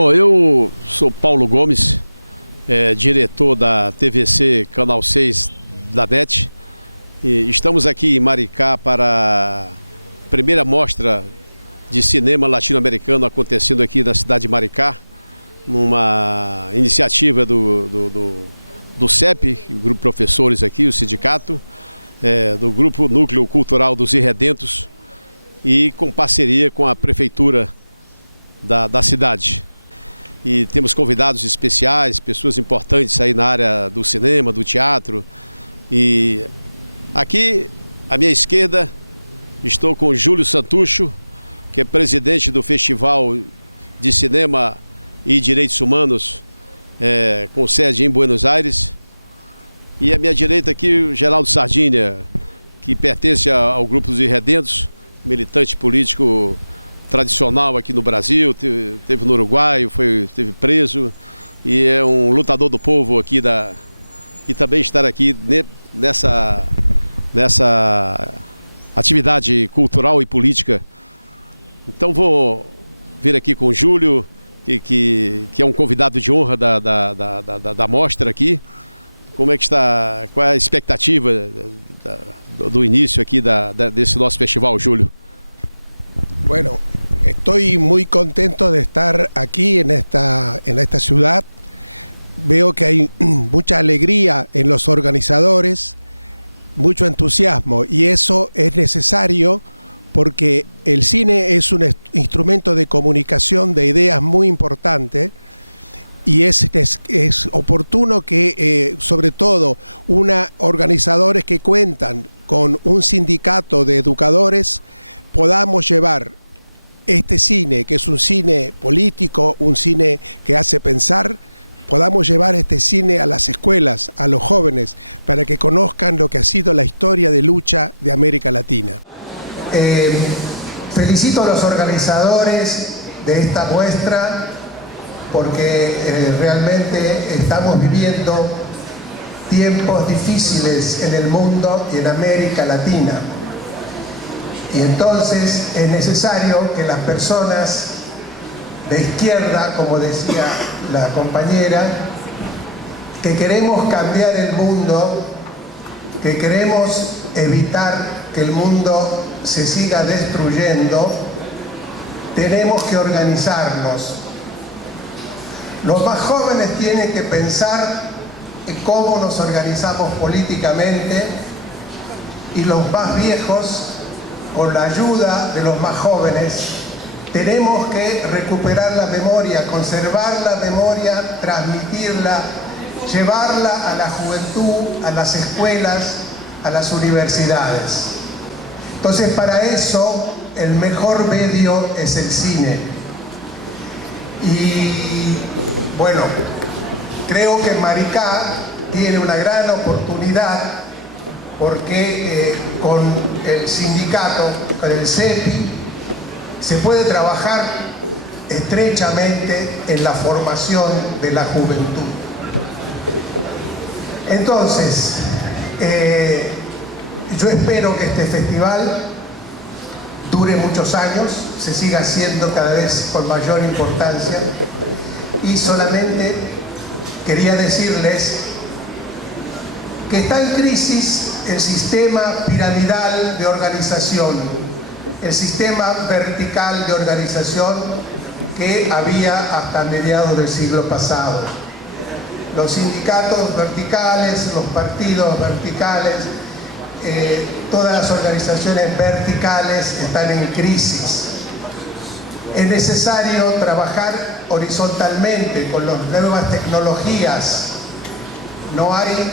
Bom, eu sou Paulo Gomes, diretor da TVC Canal 6 da NET. E estamos aqui em Maricá para a primeira mostra de cinema latino-americano acontecendo aqui na cidade de Maricá, numa iniciativa do CEP, o grupo de professores aqui, o sindicato, do Grupo Núcleo Cultural dos Irredentos e com parceria com a prefeitura da cidade. E temos convidados especiais, pessoas importantes aí na área do cinema, do teatro. E aqui, à minha esquerda, estou com Júlio Santucho, que é presidente do Festival de Cinema e Direitos Humanos, com sede em Buenos Aires. E à minha direita aqui, o Geraldo Sardinha, que pertence ao Grupo dos Irredentos, militante político tradicional aqui no Brasil, teve no Uruguai, esteve preso e é um lutador do povo aqui e também estar aqui nessa atividade cultural e política. Então vou vir aqui com o Júlio, que é um convidado de honra da mostra aqui. Como é que está, qual é a expectativa do início aqui desse nosso festival, Júlio? Bueno, estoy muy contento de estar aquí en esta ciudad. Veo que hay mucha alegría en los organizadores, mucho entusiasmo, y eso es necesario porque el cine es un instrumento de comunicación de ideas muy importante. Y es oportuno que, sobre todo, organizadores que cuentan con un sindicato de educadores, podamos llevar este cine, que es un cine político, un cine que hace pensar, podamos llevar este cine a las escuelas, a los jóvenes, para que conozcan lo que ha sido la historia de lucha de América Latina. Felicito a los organizadores de esta muestra, porque realmente estamos viviendo tiempos difíciles en el mundo y en América Latina. Y entonces es necesario que las personas de izquierda, como decía la compañera, que queremos cambiar el mundo, que queremos evitar que el mundo se siga destruyendo, tenemos que organizarnos. Los más jóvenes tienen que pensar en cómo nos organizamos políticamente, y los más viejos, con la ayuda de los más jóvenes, tenemos que recuperar la memoria, conservar la memoria, transmitirla, llevarla a la juventud, a las escuelas, a las universidades. Entonces, para eso, el mejor medio es el cine. Y bueno, creo que Maricá tiene una gran oportunidad porque con el sindicato, con el CEPI, se puede trabajar estrechamente en la formación de la juventud. Entonces, yo espero que este festival dure muchos años, se siga haciendo cada vez con mayor importancia, y solamente quería decirles que está en crisis el sistema piramidal de organización, el sistema vertical de organización que había hasta mediados del siglo pasado. Los sindicatos verticales, los partidos verticales, todas las organizaciones verticales están en crisis. Es necesario trabajar horizontalmente con las nuevas tecnologías. No hay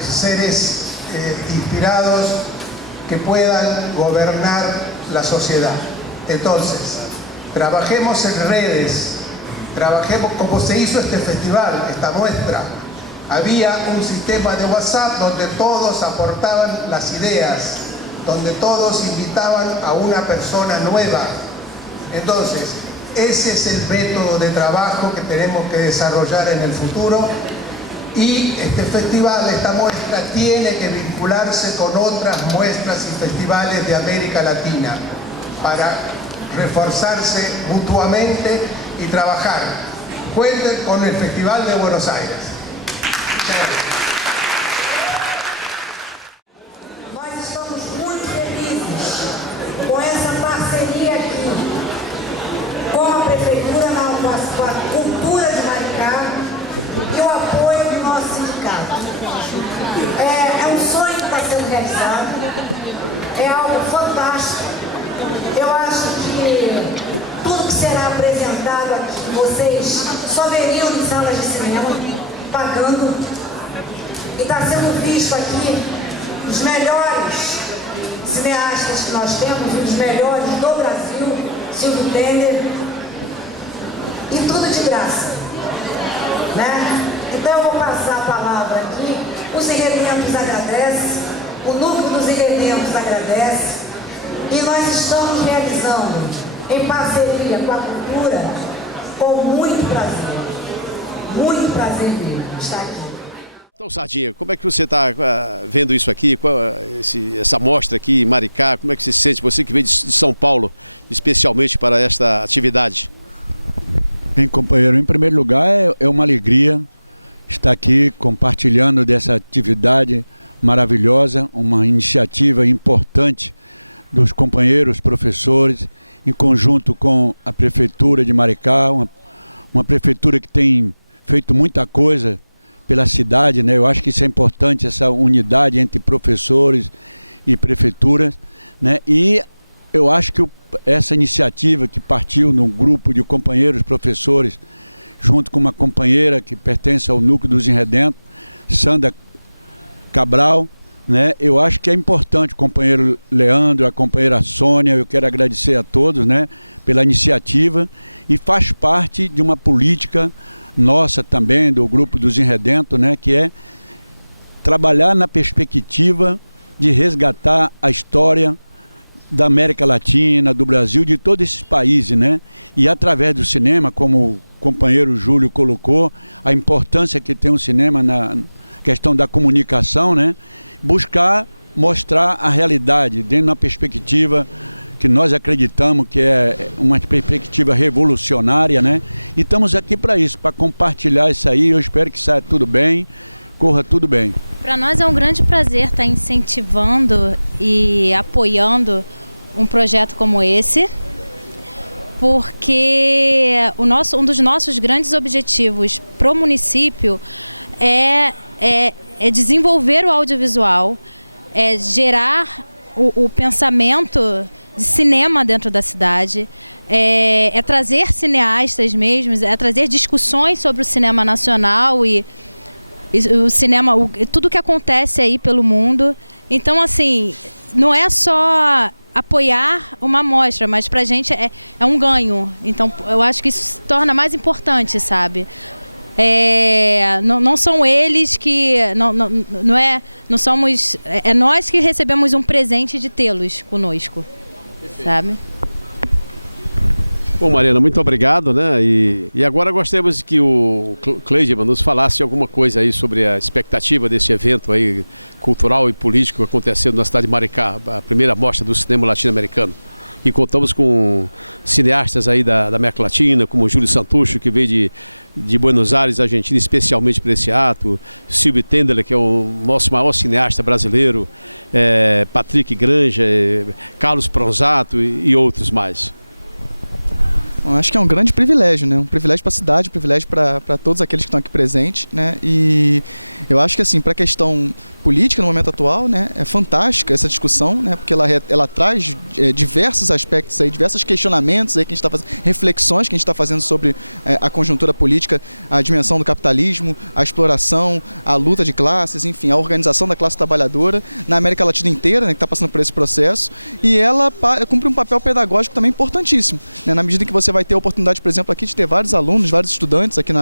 seres inspirados que puedan gobernar la sociedad. Entonces, trabajemos en redes, trabajemos como se hizo este festival, esta muestra. Había un sistema de WhatsApp donde todos aportaban las ideas, donde todos invitaban a una persona nueva. Entonces, ese es el método de trabajo que tenemos que desarrollar en el futuro, y este festival, esta muestra, tiene que vincularse con otras muestras y festivales de América Latina para reforzarse mutuamente y trabajar. Cuenten con el Festival de Buenos Aires. Muchas gracias. Nós estamos muito felizes com essa parceria aqui com a Prefeitura, com a Cultura de Maricá e o apoio do nosso sindicato. É um sonho que está sendo realizado, é algo fantástico. Eu acho que tudo que será apresentado aqui, vocês só veriam em salas de cinema, pagando, e está sendo visto aqui os melhores cineastas que nós temos, um dos melhores do Brasil, Silvio Tender, e tudo de graça, né? Então eu vou passar a palavra aqui, os Irredentos agradecem, o núcleo dos Irredentos agradece, e nós estamos realizando, em parceria com a cultura, com muito prazer mesmo, estar aqui. Então, Sardinha, como é que você está vendo isso aqui, essa mostra aqui em Maricá, como é que você se sente, você que veio de São Paulo, especialmente para esta atividade? Bem, companheiro, em primeiro lugar é uma alegria estar aqui compartilhando dessa atividade maravilhosa, uma iniciativa importante dos companheiros professores, em conjunto com a Prefeitura de Maricá, uma prefeitura que tem feito muita coisa pela cidade, né? Eu acho que isso é importante, essa unidade entre professores e prefeituras, né? E eu acho que essa iniciativa que partiu num grupo de companheiros professores, junto com uma companheira que pertence ao núcleo dos Irredentos, Sandra Cabral, né? Eu acho que é importante, o companheiro Leandro, a companheira Sônia, eu quero agradecer a todos, né, pela iniciativa, e faz parte de uma política nossa também, do grupo dos Irredentos, né, que é trabalhar na perspectiva de resgatar a história da América Latina, do Brasil, de todos esses países, né? E através do cinema, como o companheiro Júlio colocou, a importância que tem o cinema na questão da comunicação, né? Buscar mostrar a realidade dentro de uma perspectiva que nós acreditamos que é uma perspectiva revolucionária, né? E estamos aqui para isso, para compartilhar isso aí. Eu espero que saia tudo bem, corra tudo bem. Para nós é um grande prazer estar incentivando e apoiando um projeto como esse, porque um dos nossos grandes objetivos para o município é desenvolver o audiovisual, é gerar o pensamento de cinema dentro da cidade, é trazer cineastas mesmo, é trazer discussões sobre o cinema nacional e o cinema, tudo que acontece aí pelo mundo. Então, assim, não é só apoiar uma mostra, mas pra gente é um ganho. Então, eu acho que isso se torna mais importante, sabe? Não são eles que... Não somos... É nós que recebemos um presente de tê-los conosco, sabe? Bom, Mariana, muito obrigado, né? E agora gostaríamos que o Cleideman nos falasse alguma coisa aí sobre a expectativa desse evento aí cultural e político acontecendo na cidade de Maricá, a primeira mostra do cinema latino-americano. E contamos com cineastas aí da América Latina, como o Júlio Santucho, que veio de Buenos Aires, Argentina, especialmente para esse ato, Silvio Tendler, que é o nosso maior cineasta brasileiro, Patrick Granja, Carlos Pronzato e outros mais. Eu acho que é um grande privilégio, né? Um privilégio para a cidade, um privilégio para todos aqueles que estão aqui presentes, né? E eu acho que, assim, para a questão política no momento atual, né, é fantástica essa discussão, né, porque ela traz diversos aspectos aí, diversos questionamentos aí que a gente está fazendo, reflexões que a gente está fazendo sobre a conjuntura política, a dimensão do capitalismo, a exploração, a luta de classes, enfim, a organização da classe trabalhadora na América Latina inteira, né, que está passando por esse processo, e ela cumpre um papel pedagógico também importantíssimo, né, na medida que você vai ter a oportunidade, por exemplo, aqui de ter vários alunos, vários estudantes aqui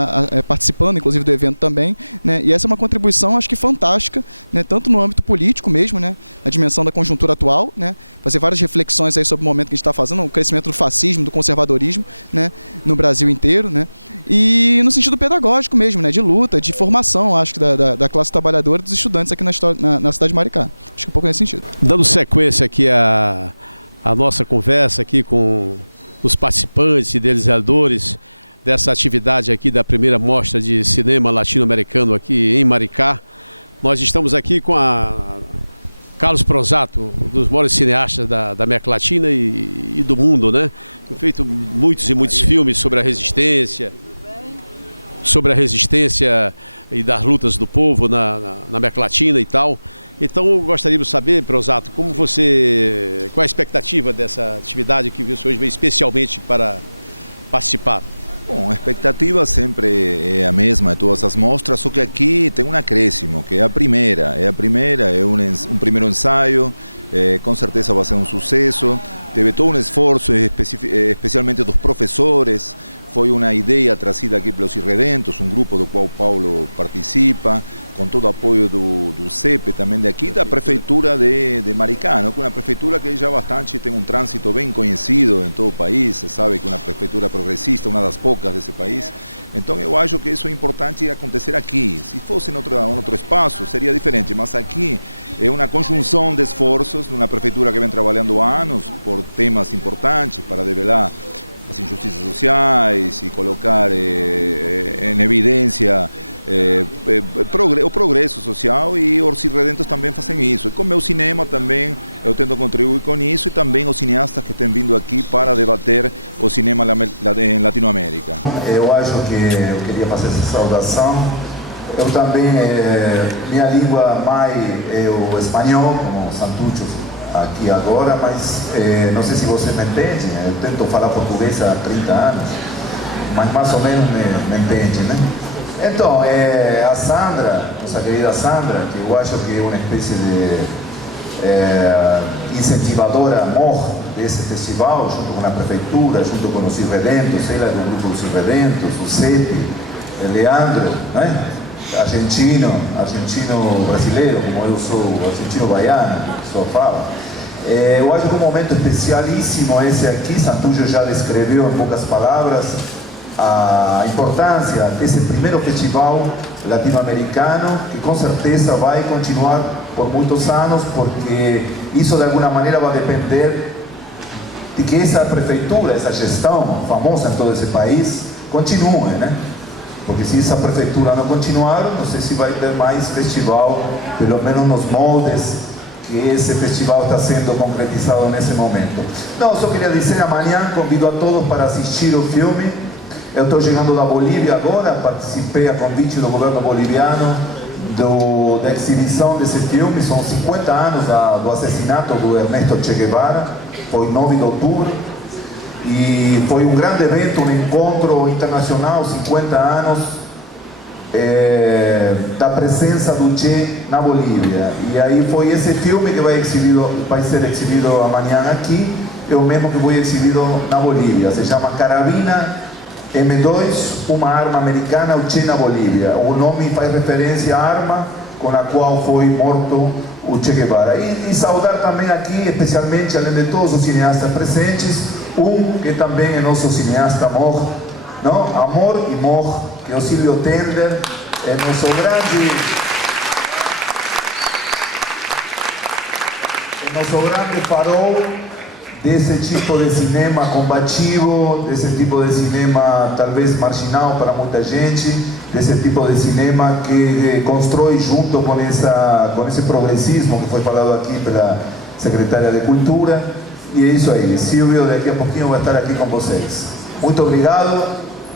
participando, inclusive, do evento também, né, e essa é uma contribuição, acho que fantástica, né, tanto no âmbito político mesmo, né, na dimensão da conjuntura atual, né, fazer várias reflexões aí sobre o momento que a gente está fazendo, o crescimento do fascismo, do conservadorismo, né, no Brasil inteiro, né, e no sentido pedagógico mesmo, né, de luta, de formação, acho que da classe trabalhadora, dos estudantes aqui na cidade de Maricá. Acho que um pouco nesse sentido. Dando sequência aqui a nossa conversa aqui com dos participantes e idealizadores dessa atividade aqui da primeira mostra de cinema latino-americano aqui em Maricá. Nós estamos aqui com a Carlos Pronzatto, um dos maiores cineastas da América Latina e do mundo, né? Tem feito muitos e muitos filmes sobre a resistência e das lutas do povo na América Latina e tal. Então eu gostaria de saber, Pronzatto, qual é a expectativa dessa atividade que você hoje veio especialmente para participar? Bom, a expectativa sempre é a mesma de todas as mostras, só que aqui tem um acréscimo, que é a primeira, é um primeiro ensaio, com certeza vai ser um sucesso, teve todo um esforço, especialmente dos professores, foi uma ideia trazida aqui pelos Irredentos, um grupo do qual o Paulo participa, com todo o apoio do CEP também daqui, da Prefeitura de Maricá, que é uma prefeitura que já bastante tem um trânsito bem conhecido em todo o país, você sabe que é uma prefeitura progressista, uma das poucas desse país, então eu acho que isso é importante acontecer aqui. Se fosse em outro espaço seria diferente, mas aqui é uma conjunção de esforços de uma prefeitura que vem trabalhando há anos por temas importantes para develar as injustiças sociais e colocar em evidência o progresso social, e os Irredentos também fazem isso. E com o meu cinema também eu tento contribuir com isso, e também os cineastas que têm vindo aqui para debater o cinema em Latinoamérica. Eu acho que eu queria fazer essa saudação. Eu também, minha língua mãe é o espanhol, como Santucho aqui agora, mas não sei se você me entende, eu tento falar português há 30 anos, mas mais ou menos me entende, né? Então, a Sandra, nossa querida Sandra, que eu acho que é uma espécie de incentivadora amor desse festival, junto com a prefeitura, junto com os Irredentos, ela é do grupo dos Irredentos, o CEP, Leandro, né? Argentino brasileiro, como eu sou argentino baiano, que só fala. Eu acho que um momento especialíssimo esse aqui. Santucho já descreveu em poucas palavras a importância desse primeiro festival latino-americano, que com certeza vai continuar por muitos anos, porque isso de alguma maneira vai depender de que essa prefeitura, essa gestão famosa em todo esse país, continue, né? Porque se essa prefeitura não continuar, não sei se vai ter mais festival, pelo menos nos moldes que esse festival está sendo concretizado nesse momento. Não, só queria dizer, amanhã convido a todos para assistir o filme. Eu estou chegando da Bolívia agora, participei a convite do governo boliviano da exibição desse filme. São 50 anos do assassinato do Ernesto Che Guevara, foi 9 de outubro. E foi um grande evento, um encontro internacional, 50 anos da presença do Che na Bolívia. E aí foi esse filme que vai ser exibido amanhã aqui, eu mesmo que vou exibido na Bolívia. Se chama Carabina M2, uma arma americana, o Che na Bolívia. O nome faz referência à arma com a qual foi morto o Che Guevara. E saudar também aqui, especialmente, além de todos os cineastas presentes, que também é nosso cineasta amor, não? Amor e mor, que é o Silvio Tendler, é nosso grande farol desse tipo de cinema combativo, desse tipo de cinema talvez marginal para muita gente, desse tipo de cinema que constrói junto com esse progressismo que foi falado aqui pela secretária de Cultura. E é isso aí, Silvio daqui a pouquinho vai estar aqui com vocês. Muito obrigado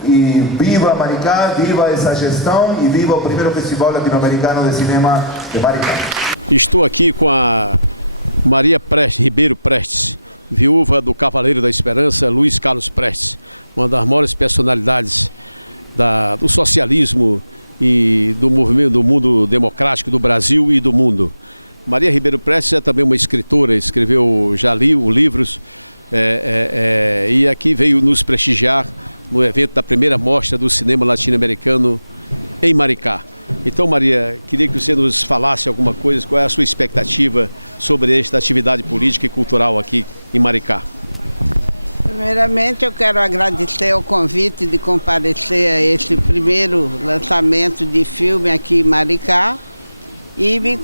e viva Maricá, viva essa gestão e viva o primeiro Festival Latino-Americano de Cinema de Maricá. Estou aqui com a Maria Ribeiro Prestes, viúva do Cavaleiro da Esperança, Luiz Carlos Prestes, uma das maiores personalidades do socialismo e do movimento do mundo democrático do Brasil e do mundo. Maria Ribeiro Prestes é também uma escritora, escreveu, já li livros, e aqui veio nos prestigiar no evento da primeira mostra do cinema latino-americano em Maricá. Então, Maria, queria que você nos falasse alguma coisa, qual é a sua expectativa sobre esta atividade política e cultural aqui em Maricá? Primeiramente, eu quero agradecer o convite de comparecer a esse primeiro lançamento de filme aqui em Maricá e me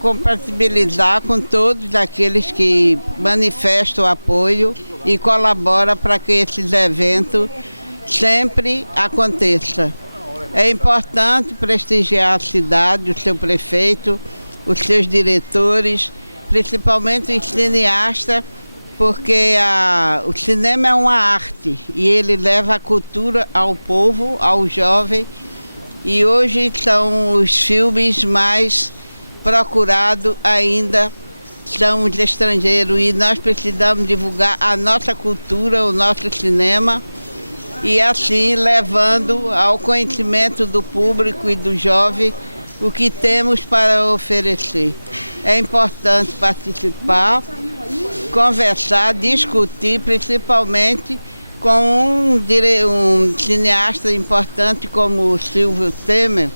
compatibilizar com todos aqueles que manifestam apoio e colabora para que esses eventos sempre aconteçam. É importante prestigiar a cidade, o seu prefeito, os seus diretores, principalmente os cineastas, porque o cinema é uma arte e ele leva a cultura ao povo, ao jovem, e hoje são os filmes mais procurados ainda, são os estrangeiros, e nós precisamos divulgar a nossa cultura, o nosso cinema, e assim levando ao conhecimento do público e do jovem o que temos para oferecer. É importante participar, conversar, discutir, principalmente com um cineasta importante como o Silvio Tendler,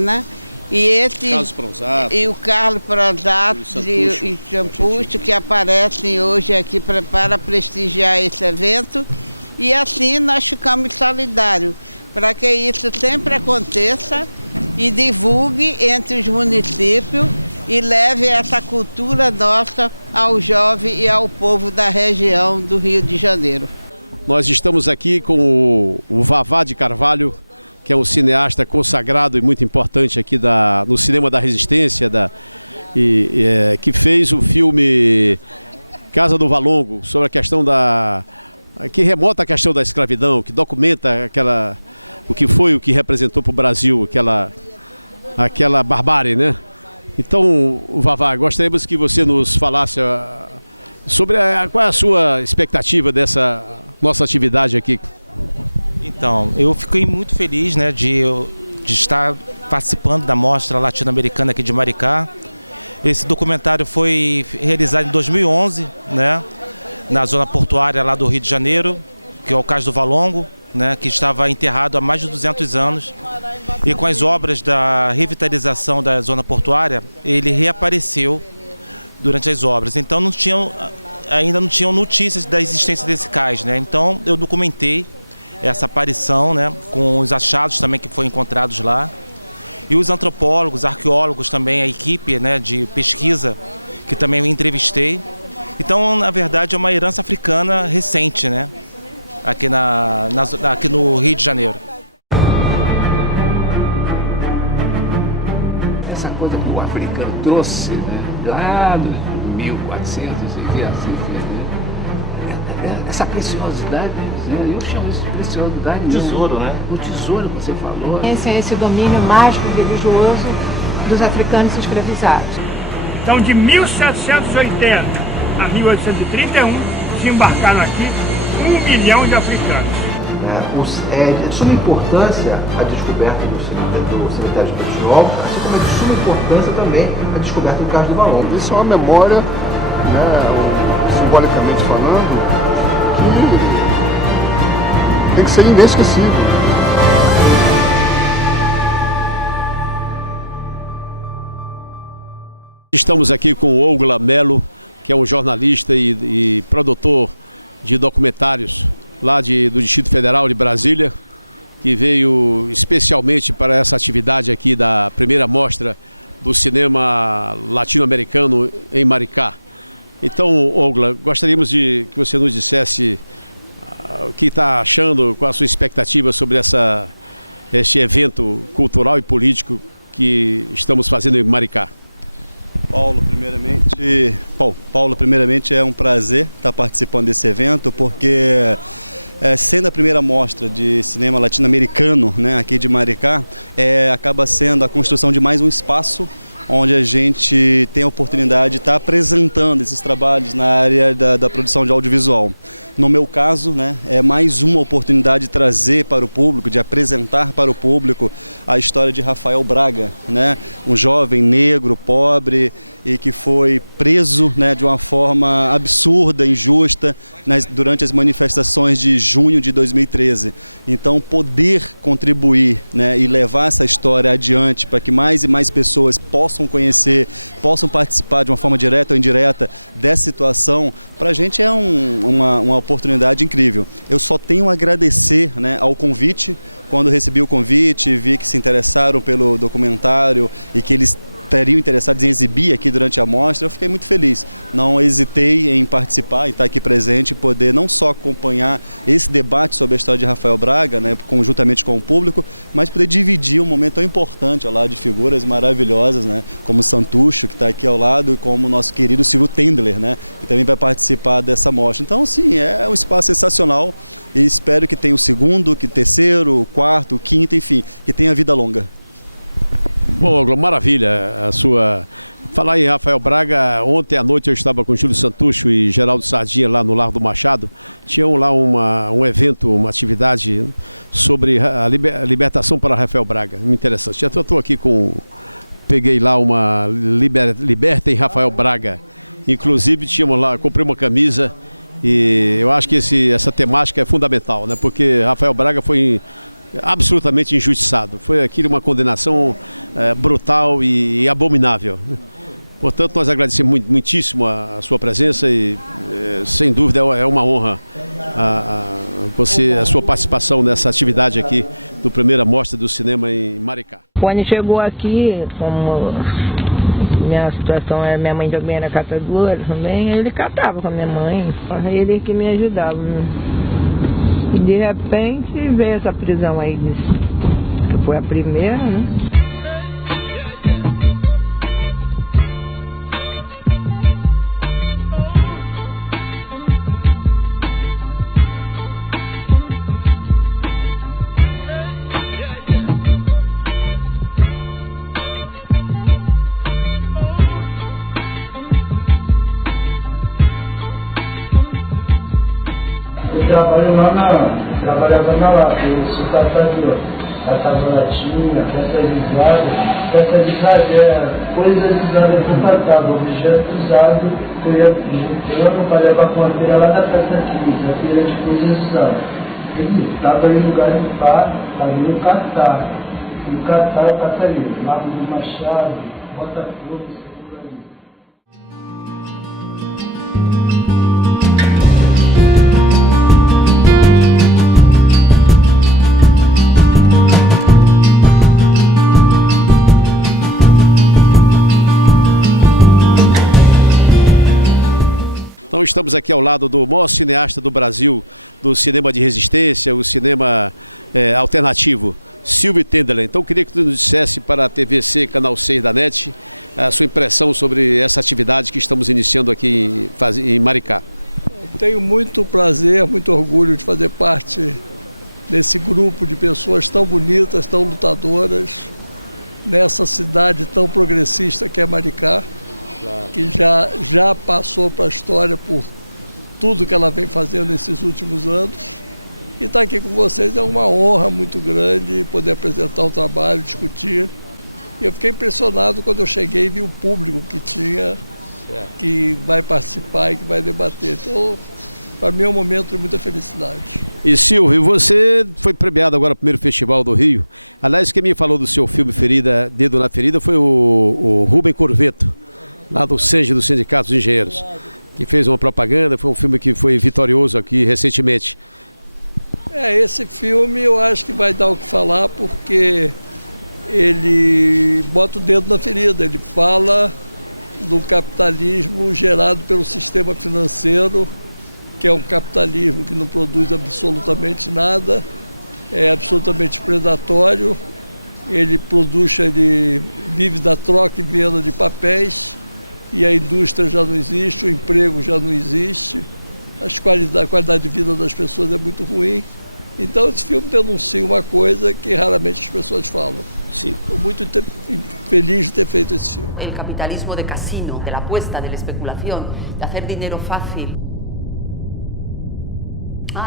né? E o Carlos Pronzato e Champucho, que aparecem hoje aqui para prestigiar esse evento. E assim nós ficamos solidários para que isso sempre aconteça e divulgue entre os municípios e leve essa cultura nossa ao jovem e ao povo da região do Rio de Janeiro. Nós estamos aqui com o Vavá de Carvalho, que é um cineasta consagrado e muito importante aqui no cinema da Resistência, que fez o filme Casa do Valongo, sobre a questão que remota a questão da escravidão, que documenta o que representou para o Brasil, aquela barbárie, né? Então, Vavá, gostaríamos que você nos falasse sobre qual é a sua expectativa dessa nossa atividade aqui. Então, eu fiquei muito feliz, né, de estar participando da Mostra Latino-Americana aqui de Maricá. Esse documentário foi realizado em 2011, né, na zona portuária lá do Rio de Janeiro, que é o Cais do Valongo, né, que estava enterrado há mais de 200 anos. E com as obras da revitalização da zona portuária, ele reapareceu durante as obras. Então ainda não tinham notícias da existência desse cais, né? Então eu documentei essa aparição, né, com os achados também que foram encontrados lá. E os antropólogos, arqueólogos também, a equipe, né, de pesquisa, que também eu entrevistei. Então, na verdade, é uma herança africana recente, né, aqui no Rio de Janeiro. Essa coisa que o africano trouxe, né, lá dos 1400, né, essa preciosidade, né, eu chamo isso de preciosidade. Tesouro, né? O tesouro que você falou. Esse domínio mágico religioso dos africanos escravizados. Então, de 1780 a 1831, se embarcaram aqui 1 milhão de africanos. É de suma importância a descoberta do cemitério de Portunhol, assim como é de suma importância também a descoberta do Cais do Valongo. Isso é uma memória, né, simbolicamente falando, que tem que ser inesquecível. Estamos aqui com o Ogla Melo, que é um jornalista e produtor de documentários lá do Distrito Federal de Brasília, que veio especialmente para essa atividade aqui da primeira mostra do cinema latino-americano em Maricá. Então, Ogla, gostaríamos que você nos dissesse o que está achando, qual a sua expectativa sobre este evento cultural e político que estamos fazendo em Maricá. Paulo, primeiramente é um prazer estar participando desse evento, porque sendo a primeira mostra de cinema latino-americano, né, aqui de Maricá, acaba sendo a construção de mais um espaço onde a gente tem a oportunidade de estar apresentando esses trabalhos na área da produção de audiovisual. No meu caso, né, é mais uma oportunidade de trazer para o público, de apresentar para o público a história de Rafael Braga, né, um jovem negro, pobre e que foi preso, né, de uma forma absurda, injusta, durante as manifestações de junho de 2013. Então, poder contribuir, né, e levar essa história adiante para que mais e mais pessoas possam conhecer, possam participar de uma forma direta ou indireta dessa situação, para a gente é uma oportunidade incrível. Eu só tenho a agradecer, né, ao convite. Quando recebi o convite, vi que se interessaram pelo documentário e que eles estariam interessados em exibir aqui durante a mostra, eu fiquei muito feliz. Não hesitei em participar e estar aqui presente e poder não só acompanhar esse debate sobre a história de Rafael Braga, né, conjuntamente com o público, mas poder dividir um momento tão importante ao lado de figuras maravilhosas, né, como Santucho, que está aqui ao lado, e como o nosso querido Silvio Tendler, né, que também vai participar dessa mostra. Então, sim, é um espaço sensacional e espero que tenha o segundo, que terceiro, o quarto, o quinto, enfim, que tenha vida longa. Bom, maravilha a sua... Falar em Rafael Braga, ontem à noite eu estava com Júlio Santucho e Geraldo Sardinha lá no Largo do Machado. Tinham lá um evento, uma atividade sobre a libertação para Rafael Braga. Muito interessante. Eu estou aqui com... Peguei lá uma Libertem Rafael Braga. Inclusive tínhamos lá, comprei uma camisa e eu acho que essa temática é fundamental, né? Porque Rafael Braga foi absolutamente injustiçado. Foi aquilo uma condenação brutal e abominável. Portanto, nós agradecemos muitíssimo a sua presença e, sem dúvida, é uma honra a sua participação nessa atividade aqui do Primeira Mostra do Cinema em Maricá. Quando chegou aqui, como minha situação era, minha mãe também era catadora também, ele catava com a minha mãe, ele que me ajudava. E de repente veio essa prisão aí, que foi a primeira, né? Trabalhava na lata, eu sou catador, catava latinha, peça de usada, coisas usadas que eu catava, objeto usado, eu ia para levar com a feira lá da peça química, a feira de coisas usadas. Estava em lugar de par, estava no catar, eu cataria, Largo do Machado, Botafogo, por aí. Então estamos aqui ao lado do maior cineasta do Brasil, do cinema de resistência, o cinema alternativo, Silvio Tendler. Então eu queria que tu nos dissesse para a TVC Canal 6 da NET a sua impressão sobre essa atividade que estamos iniciando aqui em Maricá. Eu tenho muito prazer, muito orgulho de fazer parte desse grupo de pessoas tão bonitas, tão lutadoras, nessa cidade tão progressista que é Maricá. Claro. Que já passou para a história por tudo que ela vem fazendo nesses últimos anos. E estar aqui com vocês é uma honra muito grande poder apresentar o trabalho, discutir. E eu fiquei impressionado quando eu cheguei e vi o público que tinha, que vai participar e que vai debater. Então, para mim é um momento de muita felicidade. E Silvio, você foi premiado agora no primeiro Festival do Rio. Aliás, quem me falou do seu filme Dedo na Ferida foi o Rubem Corveto, lá do SENGE, do Sindicato dos Engenheiros, que fez uma propaganda. Foi um filme que foi vitorioso aqui recentemente. Esse filme eu acho que vai dar o que falar, porque ele bota o dedo na ferida, ele fala do capitalismo gerado pelo sistema financeiro, que é um capitalismo que não produz absolutamente nada, é absolutamente predatório, ele vive da troca e venda de papéis, e a indústria já não existe, o emprego já não existe, a qualidade de vida das pessoas é muito ruim. Então esse filme denuncia uma coisa que raramente as pessoas falam. Sim. Estou muito feliz de ter feito esse filme. O capitalismo de casino, de la apuesta, de la especulación, de hacer dinero fácil.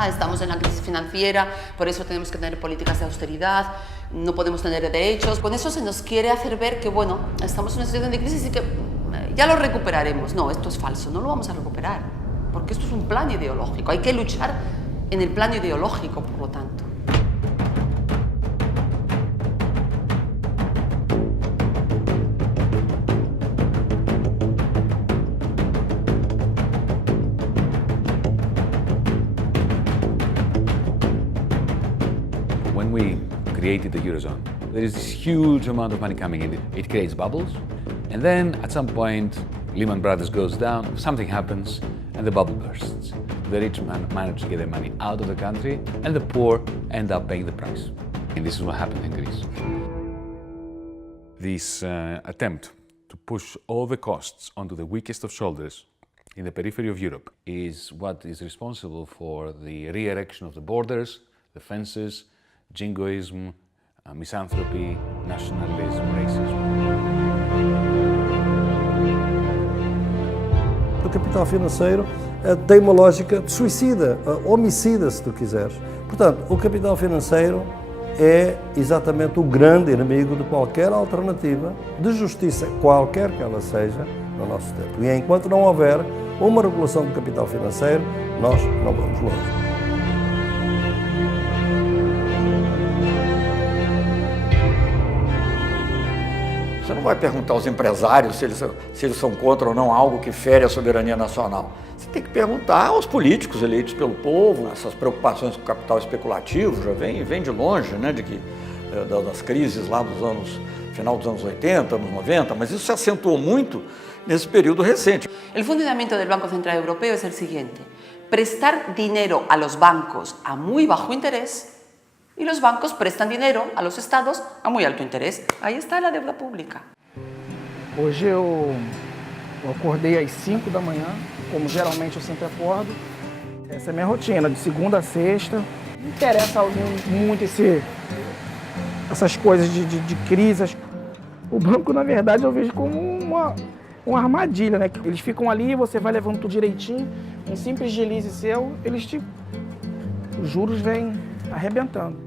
Estamos en la crisis financiera, por eso tenemos que tener políticas de austeridad, no podemos tener derechos. Con eso se nos quiere hacer ver que, bueno, estamos en una situación de crisis y que ya lo recuperaremos. No, esto es falso, no lo vamos a recuperar, porque esto es un plan ideológico. Hay que luchar en el plano ideológico, por lo tanto. When we created the Eurozone, there is this huge amount of money coming in. It creates bubbles. And then at some point, Lehman Brothers goes down, something happens, and the bubble bursts. The rich manage to get their money out of the country, and the poor end up paying the price. And this is what happened in Greece. This attempt to push all the costs onto the weakest of shoulders in the periphery of Europe is what is responsible for the re-erection of the borders, the fences, jingoism, misanthropy, nationalism, racism. O capital financeiro tem uma lógica de suicida, homicida, se tu quiseres. Portanto, o capital financeiro é exatamente o grande inimigo de qualquer alternativa de justiça, qualquer que ela seja, no nosso tempo. E enquanto não houver uma regulação do capital financeiro, nós não vamos longe. Você não vai perguntar aos empresários se eles são contra ou não algo que fere a soberania nacional. Você tem que perguntar aos políticos eleitos pelo povo. Essas preocupações com o capital especulativo já vem de longe, né, das crises lá dos anos, final dos anos 80, anos 90, mas isso se acentuou muito nesse período recente. El funcionamiento del Banco Central Europeo es el siguiente: prestar dinero a los bancos a muy bajo interés y los bancos prestan dinero a los estados a muy alto interés. Ahí está la deuda pública. Hoje eu acordei às 5 da manhã, como geralmente eu sempre acordo. Essa é a minha rotina, de segunda a sexta. Não interessa muito essas coisas de crises. O banco, na verdade, eu vejo como uma armadilha, né? Eles ficam ali, você vai levando tudo direitinho, um simples deslize seu, os juros vêm arrebentando.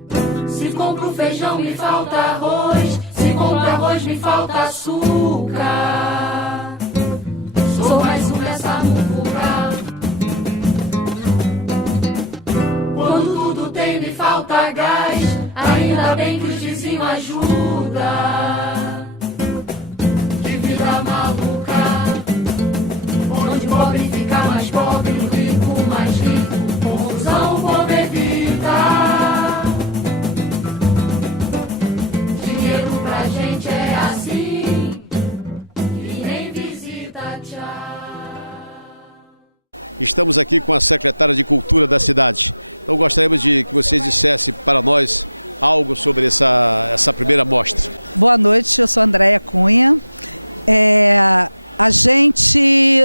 Se compro feijão me falta arroz, se compro arroz me falta açúcar. Sou mais um dessa muvuca. Quando tudo tem me falta gás, ainda bem que os vizinhos ajudam. Que vida maluca, onde o pobre fica mais pobre, o rico mais rico, confusão o povo evita. Dinheiro pra gente é assim, e nem visita, tchau. Estamos aqui com a secretária de Cultura da cidade. Então gostaríamos de que vocês dissessem para nós algo sobre essa primeira mostra. Boa noite, eu sou Andréia Cunha. A gente,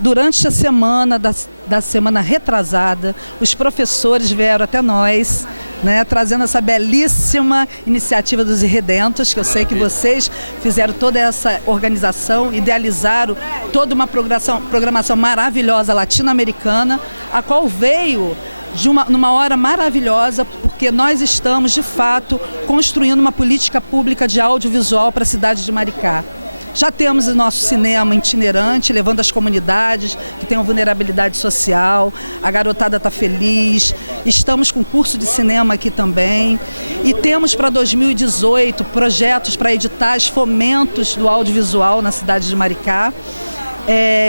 durante a semana, da semana retrasada, os professores vieram até nós, né, trazendo essa belíssima iniciativa dos Irredentos, que eu sei que vocês fizeram toda essa organização, idealizaram toda uma programação maravilhosa latino-americana, a qual veio numa hora maravilhosa, porque nós estamos, de fato, construindo uma política pública de audiovisual para a cidade de Maricá. Já temos o nosso cinema itinerante, levando as comunidades que têm uma vulnerabilidade social, a garotada está feliz, estamos com curso de cinema aqui também, e temos para 2018 projetos para editais, fomentos do audiovisual na cidade de Maricá,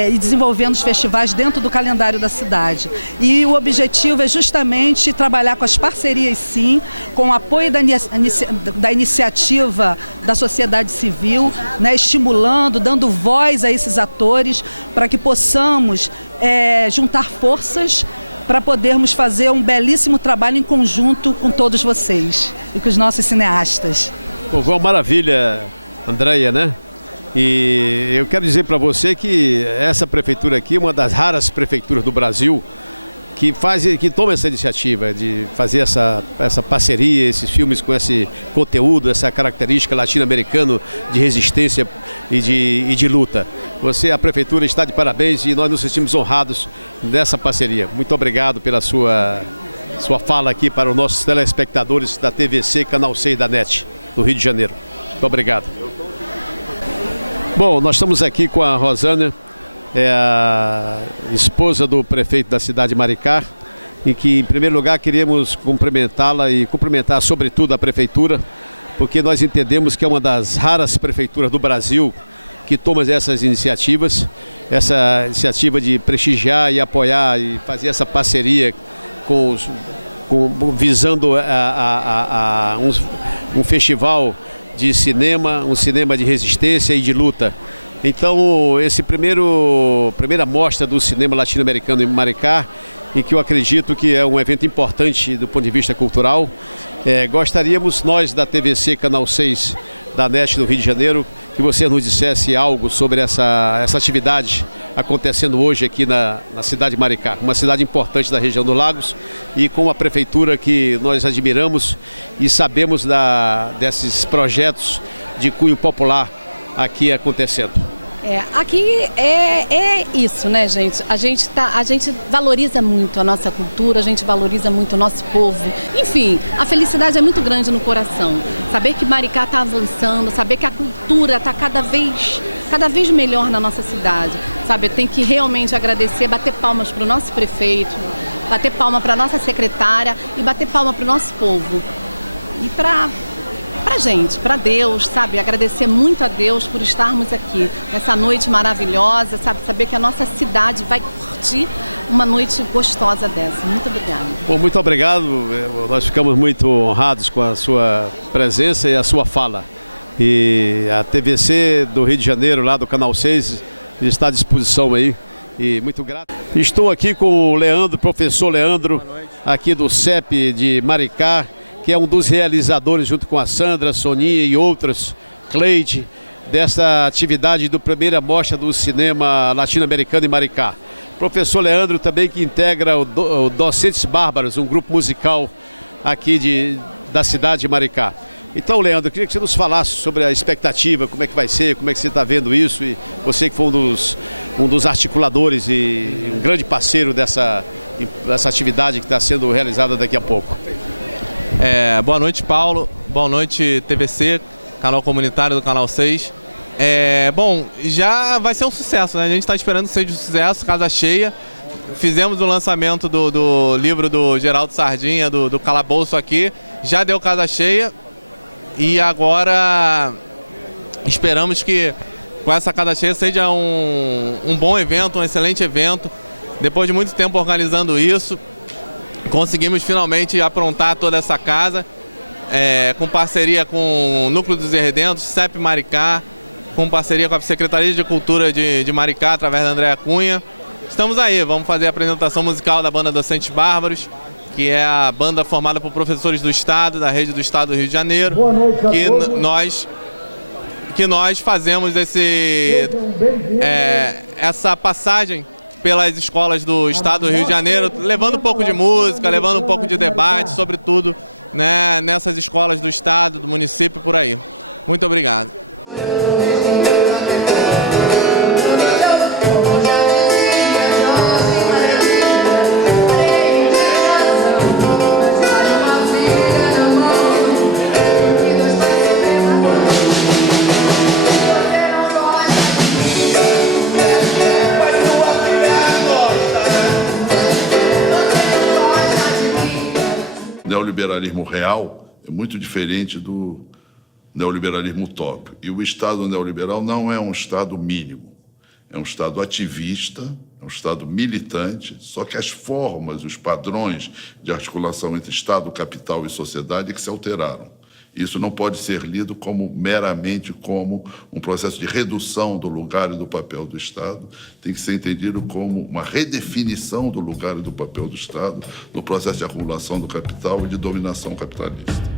e desenvolvendo os festivais dentro do calendário da cidade. E o objetivo é justamente trabalhar com as parcerias, sim, com o apoio da iniciativa da sociedade civil, né, estimulando, dando voz a esses atores, para que possamos juntar forças para podermos fazer um belíssimo trabalho em conjunto com todos vocês e com os nossos cineastas. Pô, uma maravilha, Andréia, né? E eu quero dizer para você que essa prefeitura aqui é uma das raras prefeituras do Brasil que toma essa iniciativa de fazer essa parceria, esses filmes com esse conteúdo, essa característica latino-americana de resistência e de luta. A prefeitura está de parabéns e nós nos sentimos honrados nessa parceria. Muito obrigado pela sua fala aqui para os nossos telespectadores da TVC Canal 6 da NET, do Rio de Janeiro. Muito obrigado. Bom, nós estamos aqui com a Rosânia, a esposa do prefeito da cidade de Maricá, em que, em primeiro lugar, queríamos cumprimentá-la e cumprimentar, sobretudo, a prefeitura, porque nós entendemos que é uma das raras prefeituras do Brasil que toma essas iniciativas, essa iniciativa de prestigiar e apoiar e fazer essa parceria visando um festival de cinema, um cinema de resistência e de luta. Então, esse primeira mostra do cinema latino-americano em Maricá, em que eu acredito que é um evento importante do ponto de vista cultural, gostaríamos, nós da TVC Canal 6 da NET do Rio de Janeiro, que você nos dissesse algo sobre essa atividade acontecendo hoje aqui na cidade de Maricá, uma cidade importante da região dos Lagos e com uma prefeitura que nós admiramos e sabemos desses projetos de cunho popular aqui acontecendo. Aqui é isso, né, gente? A gente valoriza muito a nossa cultura, a gente valoriza muito o nosso povo. Enfim, a felicidade é muito grande no coração. Saber que Maricá está avançando, saber que a cultura está cada vez melhor na nossa cidade. Sabe, tem que realmente agradecer, bater palmas para o nosso prefeito, bater palma para a nossa secretária e bater palma para o nosso povo. E pra gente, para Deus, sabe? Agradecer muito a Deus por estarmos aqui nessa noite maravilhosa, sabe? Saber que a nossa cidade vai curtir uma noite gostosa dessa. Muito obrigada. Bom, muito obrigado. Nós ficamos muito honrados com a sua presença e a sua fala. E a TVC do Rio de Janeiro, lá do Canal 6, está à disposição aí. E muito grato. Estou aqui com o Leandro, professor Leandro, aqui do CEP de Maricá, que é um dos realizadores, junto com a Sandra, Soninha e outras, Cleide, dessa atividade do primeira mostra do cinema latino-americano em Maricá. Professor Leandro também, que integra o Docentes Bárbaros, um grupo musical aqui da cidade de Maricá. Então, Leandro, eu queria que você nos falasse sobre a expectativa, como é que vai ser, como é que você está vendo isso, e você que foi um dos articuladores e um grande parceiro dessa atividade que está sendo realizada daqui a pouco. Boa noite, Paulo. Boa noite, TVC, canal comunitário do Canal 6. Bom, já vai ser um sucesso, né? A gente está esperando que seja um sucesso, casa cheia. Fizemos o lançamento do livro do Geraldo Sardinha, do Calabouço aqui. Já deu casa cheia. E agora esperamos que com essa casa cheia seja um bom evento, um excelente evento. Depois de muito tempo organizando isso, conseguimos finalmente aprontar toda essa casa, com parceria com o Núcleo dos Irredentos, CEP Maricá, com parceria com a Secretaria de Cultura de Maricá, através da Andréa Cunha. Estamos aí, vamos fazer a apresentação musical da banda Docentes Bárbaros, que é a banda formada por professores do Estado, da rede do Estado do Rio de Janeiro, que nós fazemos essa passagem pelas escolas do Estado do Rio de Janeiro, levando um pouco de música, levando um pouco de debate, sobretudo, né, nessas escolas do Estado, do município, por aí. Muito obrigado. O neoliberalismo real é muito diferente do neoliberalismo utópico. E o Estado neoliberal não é um Estado mínimo, é um Estado ativista, é um Estado militante, só que as formas, os padrões de articulação entre Estado, capital e sociedade é que se alteraram. Isso não pode ser lido meramente como um processo de redução do lugar e do papel do Estado, tem que ser entendido como uma redefinição do lugar e do papel do Estado no processo de acumulação do capital e de dominação capitalista.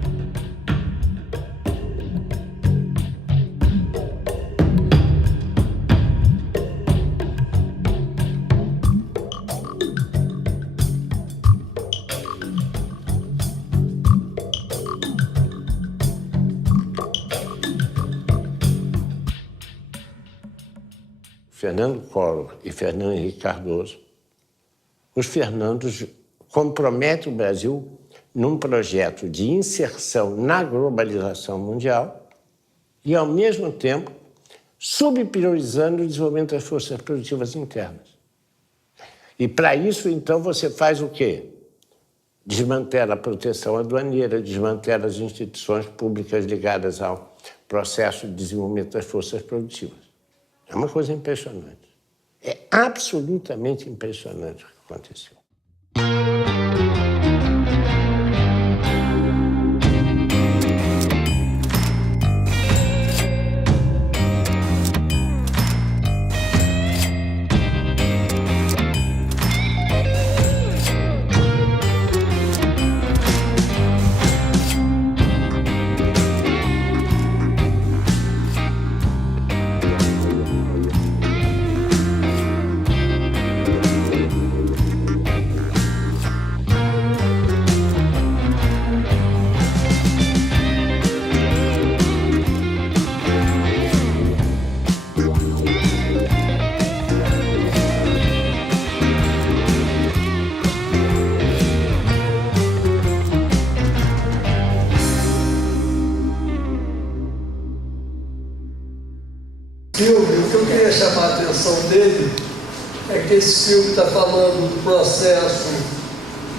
Fernando Collor e Fernando Henrique Cardoso, os Fernandos comprometem o Brasil num projeto de inserção na globalização mundial e, ao mesmo tempo, subpriorizando o desenvolvimento das forças produtivas internas. E, para isso, então, você faz o quê? Desmantela a proteção aduaneira, desmantela as instituições públicas ligadas ao processo de desenvolvimento das forças produtivas. É uma coisa impressionante. É absolutamente impressionante o que aconteceu. O que eu queria chamar a atenção dele é que esse filme está falando do processo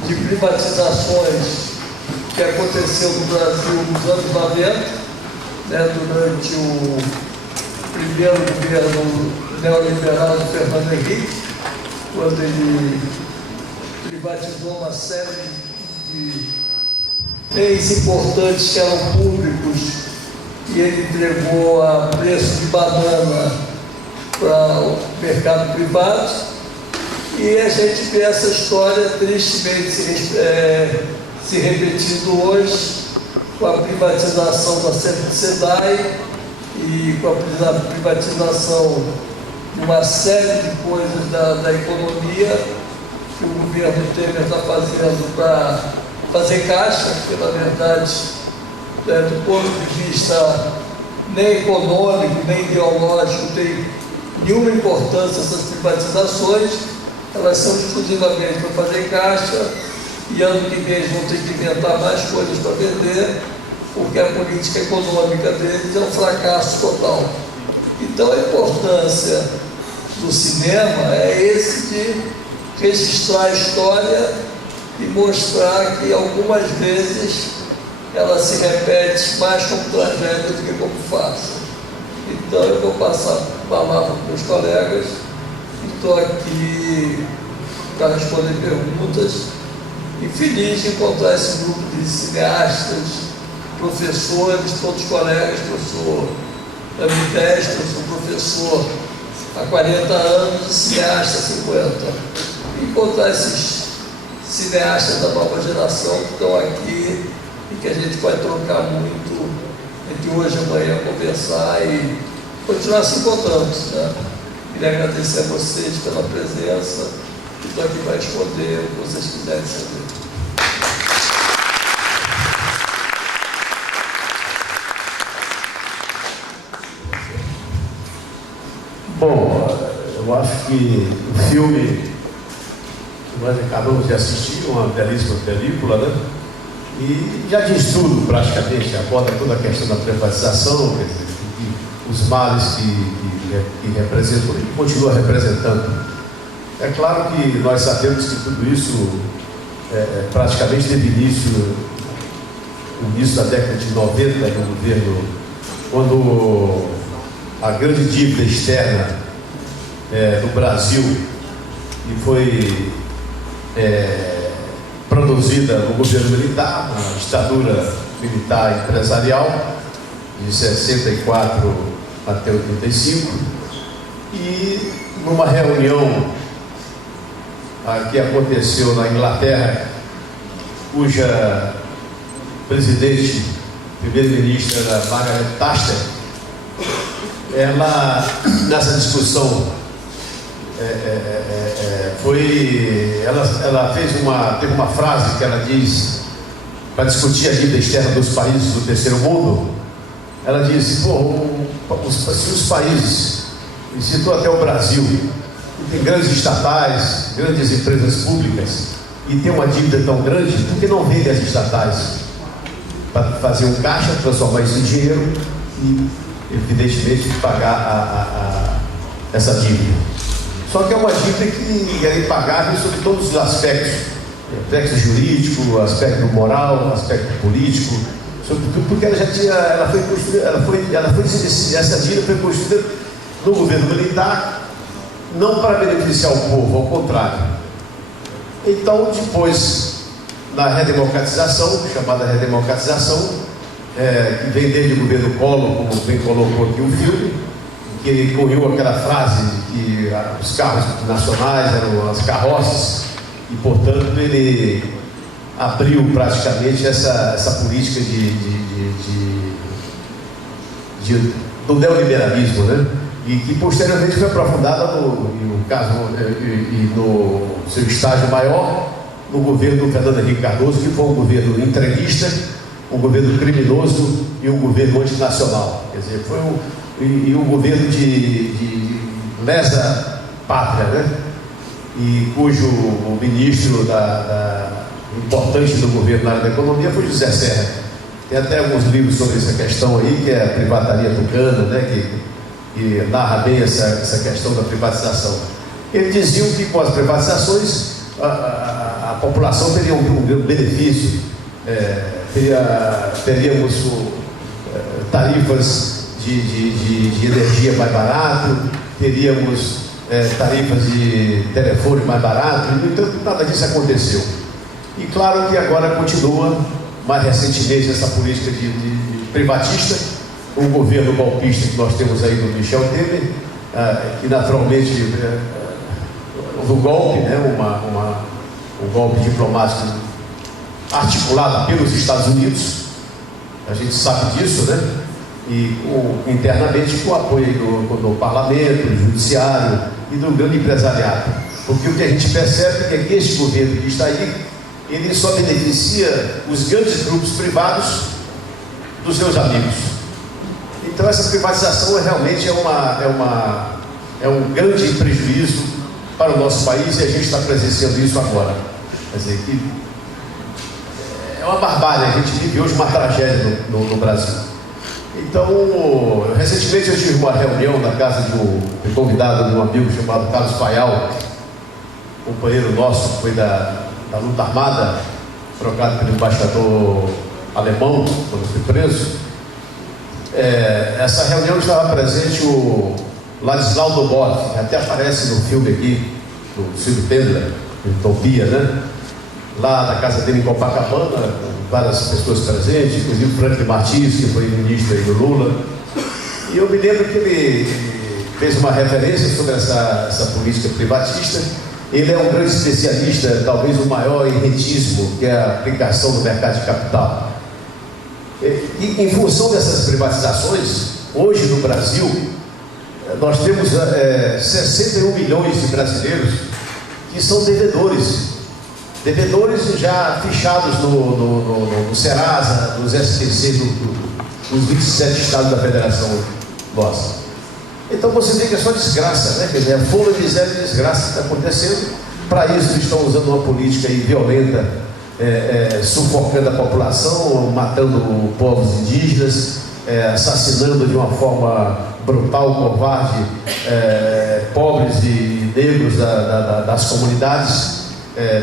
de privatizações que aconteceu no Brasil nos anos 90, né, durante o primeiro governo neoliberal de Fernando Henrique, quando ele privatizou uma série de bens importantes que eram públicos e ele entregou a preço de banana para o mercado privado. E a gente vê essa história tristemente se repetindo hoje, com a privatização da SEDAI e com a privatização de uma série de coisas da economia que o governo Temer está fazendo para fazer caixa, porque na verdade, do ponto de vista nem econômico, nem ideológico, tem nenhuma importância essas privatizações. Elas são exclusivamente para fazer caixa e ano que vem vão ter que inventar mais coisas para vender, porque a política econômica deles é um fracasso total. Então a importância do cinema é esse de registrar a história e mostrar que algumas vezes ela se repete mais como tragédia do que como farsa. Então eu vou passar a palavra para os meus colegas e estou aqui para responder perguntas e feliz de encontrar esse grupo de cineastas, professores, todos colegas, professor ambidestro, eu sou professor há 40 anos e cineasta há 50. E encontrar esses cineastas da nova geração que estão aqui e que a gente vai trocar muito entre hoje e amanhã, conversar e continuar se encontrando, né? Queria agradecer a vocês pela presença e estou aqui para responder o que vocês quiserem saber. Bom, eu acho que o filme que nós acabamos de assistir, uma belíssima película, né? E já diz tudo praticamente, aborda toda a questão da privatização, quer dizer, os males que representou e continua representando. É claro que nós sabemos que tudo isso praticamente teve início no início da década de 90 no governo, quando a grande dívida externa do Brasil, que foi produzida no governo militar, na ditadura militar empresarial, de 64 até 85, e numa reunião que aconteceu na Inglaterra, cuja presidente, primeira-ministra era Margaret Thatcher, ela, nessa discussão, ela teve uma frase que ela diz, para discutir a dívida externa dos países do terceiro mundo, ela diz, se os países, e citou até o Brasil, que tem grandes estatais, grandes empresas públicas, e tem uma dívida tão grande, por que não vende as estatais? Para fazer um caixa, transformar isso em dinheiro e, evidentemente, pagar essa dívida. Só que é uma dívida que é impagável sobre todos os aspectos, aspecto jurídico, aspecto moral, aspecto político, sobretudo porque ela já tinha, essa dívida foi construída no governo militar, não para beneficiar o povo, ao contrário. Então, depois, na redemocratização, chamada redemocratização, que vem desde o governo Collor, como bem colocou aqui o filme, que ele correu aquela frase de que os carros nacionais eram as carroças, e, portanto, ele abriu praticamente essa política do neoliberalismo, né? e que posteriormente foi aprofundada no seu estágio maior no governo do Fernando Henrique Cardoso, que foi um governo entreguista, um governo criminoso e um governo antinacional. Quer dizer, foi um governo de lesa pátria, né? E cujo ministro importante do governo na área da economia foi José Serra. Tem até alguns livros sobre essa questão aí, que é a privataria tucana, né? Que narra bem essa questão da privatização. Eles diziam que com as privatizações a população teria um benefício, teríamos tarifas de energia mais barato, teríamos tarifas de telefone mais barato. No entanto, nada disso aconteceu. E claro que agora continua, mais recentemente, essa política de privatista, o governo golpista que nós temos aí do Michel Temer, que naturalmente houve um golpe, né, um golpe diplomático articulado pelos Estados Unidos, a gente sabe disso, né? E internamente com o apoio aí do parlamento, do judiciário e do grande empresariado. Porque o que a gente percebe é que este governo que está aí, ele só beneficia os grandes grupos privados dos seus amigos. Então essa privatização realmente é um grande prejuízo para o nosso país, e a gente está presenciando isso agora. Quer dizer, que é uma barbárie, a gente vive hoje uma tragédia no Brasil. Então, recentemente eu tive uma reunião na casa de convidado de um amigo chamado Carlos Fayal, companheiro nosso que foi da luta armada, trocado pelo embaixador alemão quando foi preso. Essa reunião estava presente o Ladislau Dobov, que até aparece no filme aqui, do Silvio Tendler, Utopia, né? Lá na casa dele em Copacabana, com várias pessoas presentes, inclusive Franklin Martins, que foi ministro aí do Lula. E eu me lembro que ele fez uma referência sobre essa política privatista. Ele é um grande especialista, talvez o maior em rentismo, que é a aplicação do mercado de capital. E em função dessas privatizações, hoje no Brasil, nós temos 61 milhões de brasileiros que são devedores já fichados no Serasa, nos SPC, nos 27 estados da Federação nossa. Então você vê que é só desgraça, né? Quer dizer, a fome, miséria e desgraça que está acontecendo. Para isso eles estão usando uma política aí violenta, sufocando a população, matando povos indígenas, assassinando de uma forma brutal, covarde, pobres e negros das comunidades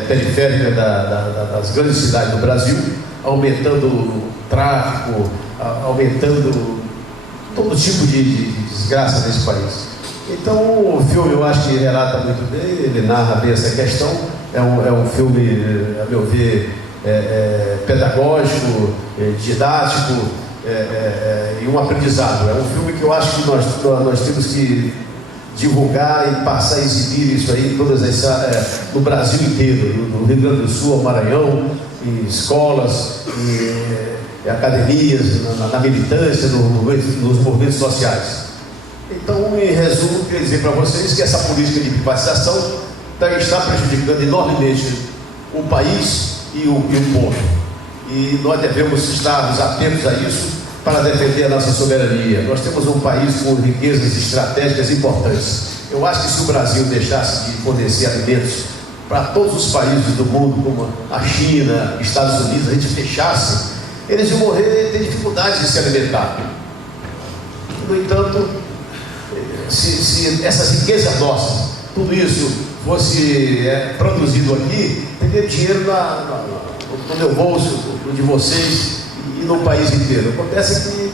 periféricas das grandes cidades do Brasil, aumentando o tráfico, aumentando todo tipo de desgraça nesse país. Então o filme, eu acho que relata muito bem, ele narra bem essa questão. É um filme, a meu ver, pedagógico, didático, e um aprendizado. É um filme que eu acho que nós temos que divulgar e passar a exibir isso aí no Brasil inteiro, no Rio Grande do Sul, no Maranhão, em escolas, em academias, na militância, nos movimentos sociais. Então, em resumo, eu queria dizer para vocês que essa política de privatização está prejudicando enormemente o país e o povo. E nós devemos estar atentos a isso para defender a nossa soberania. Nós temos um país com riquezas estratégicas importantes. Eu acho que se o Brasil deixasse de fornecer alimentos para todos os países do mundo, como a China, Estados Unidos, a gente fechasse, eles iam morrer e ter dificuldade de se alimentar. No entanto, se essas riquezas nossas, tudo isso fosse produzido aqui, teria dinheiro no meu bolso, no de vocês e no país inteiro. Acontece que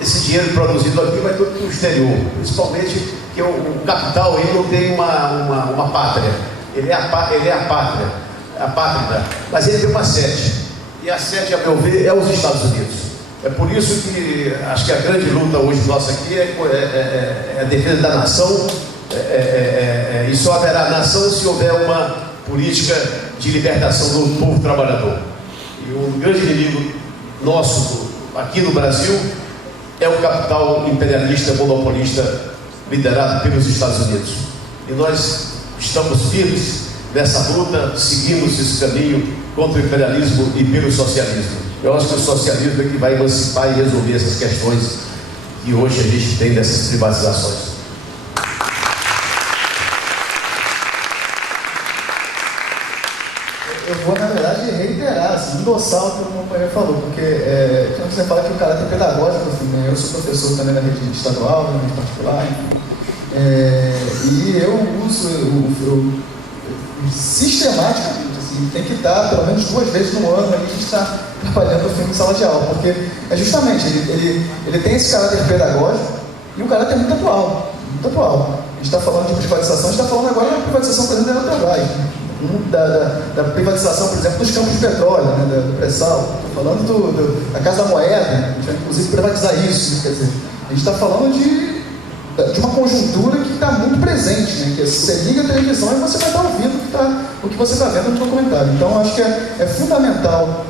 esse dinheiro produzido aqui vai todo para o exterior, principalmente que o capital ele não tem uma pátria, ele é a pátria, mas ele tem uma sede, e a sede, a meu ver, é os Estados Unidos. É por isso que acho que a grande luta hoje nossa aqui é a defesa da nação, e só haverá nação se houver uma política de libertação do povo trabalhador. E o grande inimigo nosso aqui no Brasil é o capital imperialista, monopolista liderado pelos Estados Unidos. E nós estamos firmes nessa luta, seguimos esse caminho contra o imperialismo e pelo socialismo. Eu acho que o socialismo é que vai emancipar e resolver essas questões que hoje a gente tem dessas privatizações. Eu vou, na verdade, reiterar, assim, endossar o que o companheiro falou, porque quando você fala que o caráter pedagógico do filme, eu sou professor também da rede estadual, da rede particular, e eu uso sistematicamente, assim, tem que estar pelo menos 2 vezes no ano aí a gente está trabalhando o filme em sala de aula, porque é justamente, ele tem esse caráter pedagógico e um caráter muito atual, muito atual. A gente está falando de privatização, a gente está falando agora da privatização, por exemplo, da Eletrobras, da privatização, por exemplo, dos campos de petróleo, né, do pré-sal. Estou falando da Casa da Moeda, a gente vai inclusive privatizar isso, né, quer dizer, a gente está falando de uma conjuntura que está muito presente, né, que você liga a televisão e você vai estar ouvindo o que você está vendo no documentário. Então, acho que é fundamental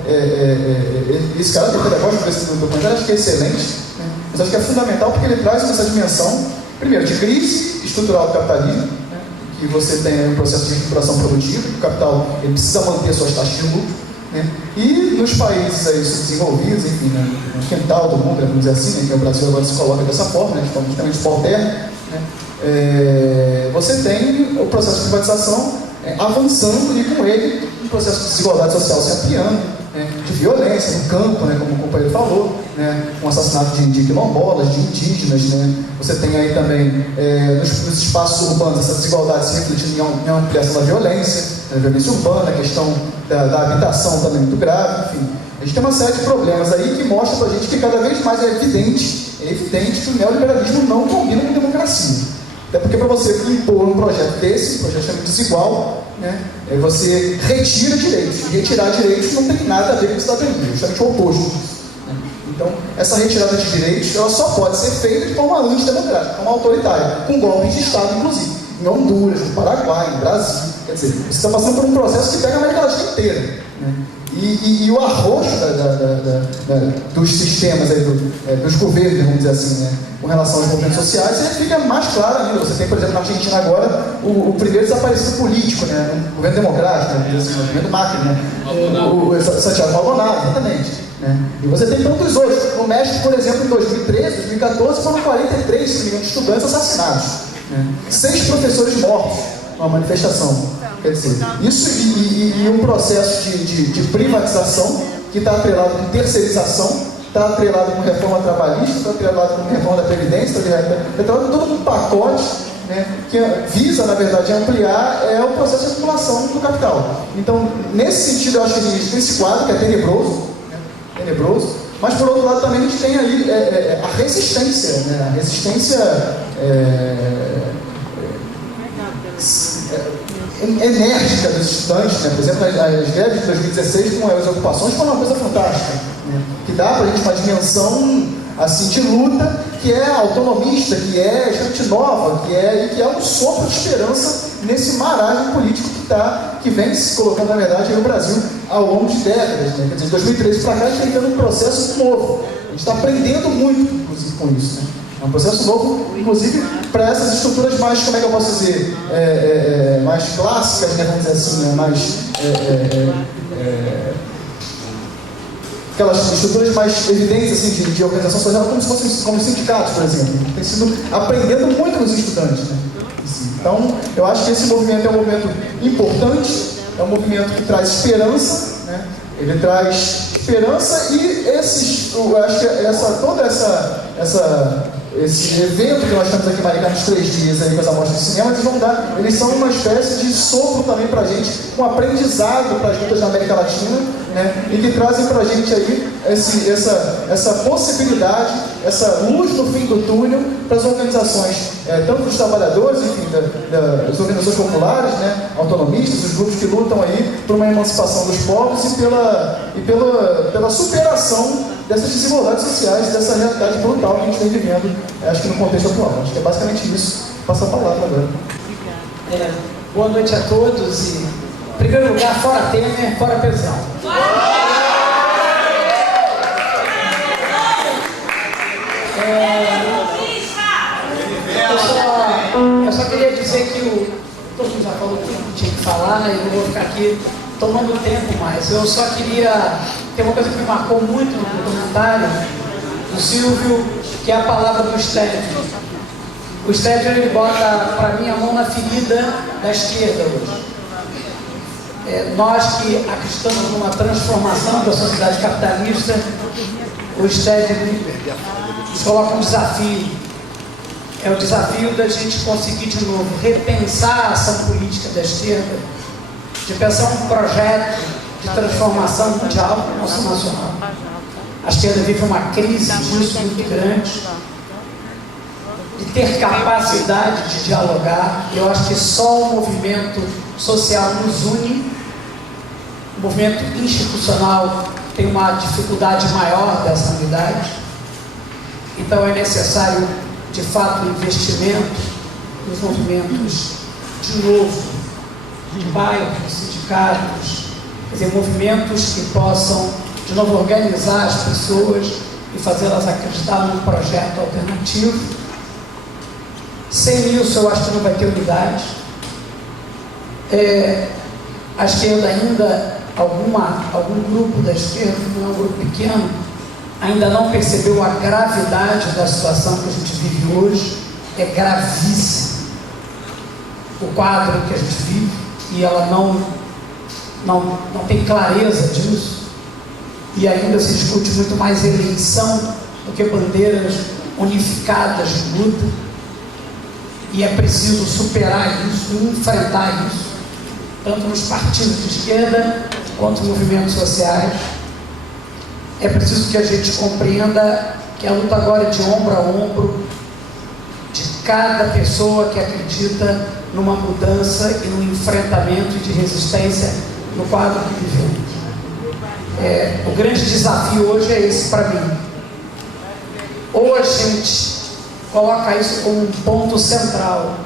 esse caráter pedagógico desse documentário, acho que é excelente, né, mas acho que é fundamental porque ele traz essa dimensão, primeiro, de crise estrutural do capitalismo, que você tem um processo de estruturação produtiva, que o capital ele precisa manter suas taxas de lucro, né? E nos países aí subdesenvolvidos, enfim, né, no quintal do mundo, vamos dizer assim, né, que o Brasil agora se coloca dessa forma, né, de forma extremamente pau-terra, né, você tem o processo de privatização avançando e com ele o processo de desigualdade social se ampliando, né, de violência no campo, né, como o companheiro falou, né, com o assassinato de quilombolas, de indígenas, né, você tem aí também nos espaços urbanos essa desigualdade se refletindo em ampliação da violência, né, violência urbana, a questão da habitação também muito grave, enfim. A gente tem uma série de problemas aí que mostra pra gente que cada vez mais é evidente que o neoliberalismo não combina com democracia. Até porque para você impor um projeto desse, um projeto extremamente desigual, né, você retira direitos. E retirar direitos não tem nada a ver com cidadania, justamente o oposto disso. Né? Então, essa retirada de direitos ela só pode ser feita de forma antidemocrática, de forma autoritária, com golpe de Estado, inclusive. Em Honduras, no Paraguai, no Brasil. Quer dizer, você está passando por um processo que pega a América Latina inteira. Né? E o arroxo dos sistemas, aí, dos governos, vamos dizer assim, né, com relação aos movimentos sociais, aí fica mais claro ainda. Você tem, por exemplo, na Argentina agora, o primeiro desaparecido político, né, no governo democrático, né, vamos dizer assim, no governo Macri, né, o Santiago Maldonado, exatamente. Né. E você tem tantos outros. No México, por exemplo, em 2013, 2014, foram 43, se não me engano, estudantes assassinados. Né, 6 professores mortos numa manifestação. Quer dizer, isso e um processo de privatização que está atrelado com terceirização, está atrelado com reforma trabalhista, está atrelado com reforma da Previdência, está atrelado com todo um pacote, né, que visa, na verdade, ampliar o processo de acumulação do capital. Então, nesse sentido, eu acho que a gente tem esse quadro que é tenebroso, né, tenebroso, mas, por outro lado, também a gente tem aí a resistência, né, a resistência enérgica dos estudantes, né? Por exemplo, as greves de 2016 com as ocupações foram uma coisa fantástica, né? Que dá para a gente uma dimensão assim, de luta que é autonomista, que é extremamente nova, que é um sopro de esperança nesse marasmo político que vem se colocando, na verdade, no Brasil ao longo de décadas, né? Quer dizer, de 2013 para cá a gente está vivendo um processo novo, a gente está aprendendo muito, inclusive, com isso, né? É um processo novo, inclusive, para essas estruturas mais, como é que eu posso dizer, mais clássicas, né, vamos dizer assim, né, mais... aquelas estruturas mais evidentes assim, de organização social, como sindicatos, por exemplo. Tem sido aprendendo muito com os estudantes. Né? Então, eu acho que esse movimento é um movimento importante, é um movimento que traz esperança, né? Ele traz esperança e eu acho que esse evento que nós estamos aqui em Maricá nos 3 dias aí com as amostras de cinema, eles são uma espécie de sopro também para a gente, um aprendizado para as lutas na América Latina, né? E que trazem para a gente aí essa possibilidade, essa luz no fim do túnel para as organizações, tanto dos trabalhadores, enfim, das organizações populares, né? Autonomistas, os grupos que lutam aí por uma emancipação dos povos e pela superação dessas desigualdades sociais, dessa realidade brutal que a gente vem vivendo, acho que no contexto atual. Acho que é basicamente isso. Passo a palavra agora. Boa noite a todos e, em primeiro lugar, fora Temer, fora pensão. Pessoal, dizer que todo mundo já falou o que tinha que falar, né? Eu não vou ficar aqui tomando tempo mais. Eu só queria... Tem uma coisa que me marcou muito no documentário do Silvio, que é a palavra do Stédio. O Stédio, ele bota, para mim, a mão na ferida da esquerda hoje. Nós que acreditamos numa transformação da sociedade capitalista, o Stédio se coloca um desafio. É o desafio da gente conseguir de novo repensar a ação política da esquerda, de pensar um projeto de transformação mundial e nacional. A esquerda vive uma crise muito grande, de ter capacidade de dialogar. Eu acho que só o movimento social nos une. O movimento institucional tem uma dificuldade maior dessa unidade. Então é necessário, de fato, investimento nos movimentos, de novo, de bairros, sindicatos, quer dizer, movimentos que possam, de novo, organizar as pessoas e fazê-las acreditar num projeto alternativo. Sem isso, eu acho que não vai ter unidade. A esquerda ainda, algum grupo da esquerda, não é um grupo pequeno, ainda não percebeu a gravidade da situação que a gente vive hoje. É gravíssimo o quadro que a gente vive, e ela não tem clareza disso, e ainda se discute muito mais eleição do que bandeiras unificadas de luta, e é preciso superar isso e enfrentar isso, tanto nos partidos de esquerda quanto nos movimentos sociais. É preciso que a gente compreenda que a luta agora é de ombro a ombro, de cada pessoa que acredita numa mudança e no enfrentamento de resistência no quadro que vivemos. O grande desafio hoje é esse para mim. Ou a gente coloca isso como um ponto central,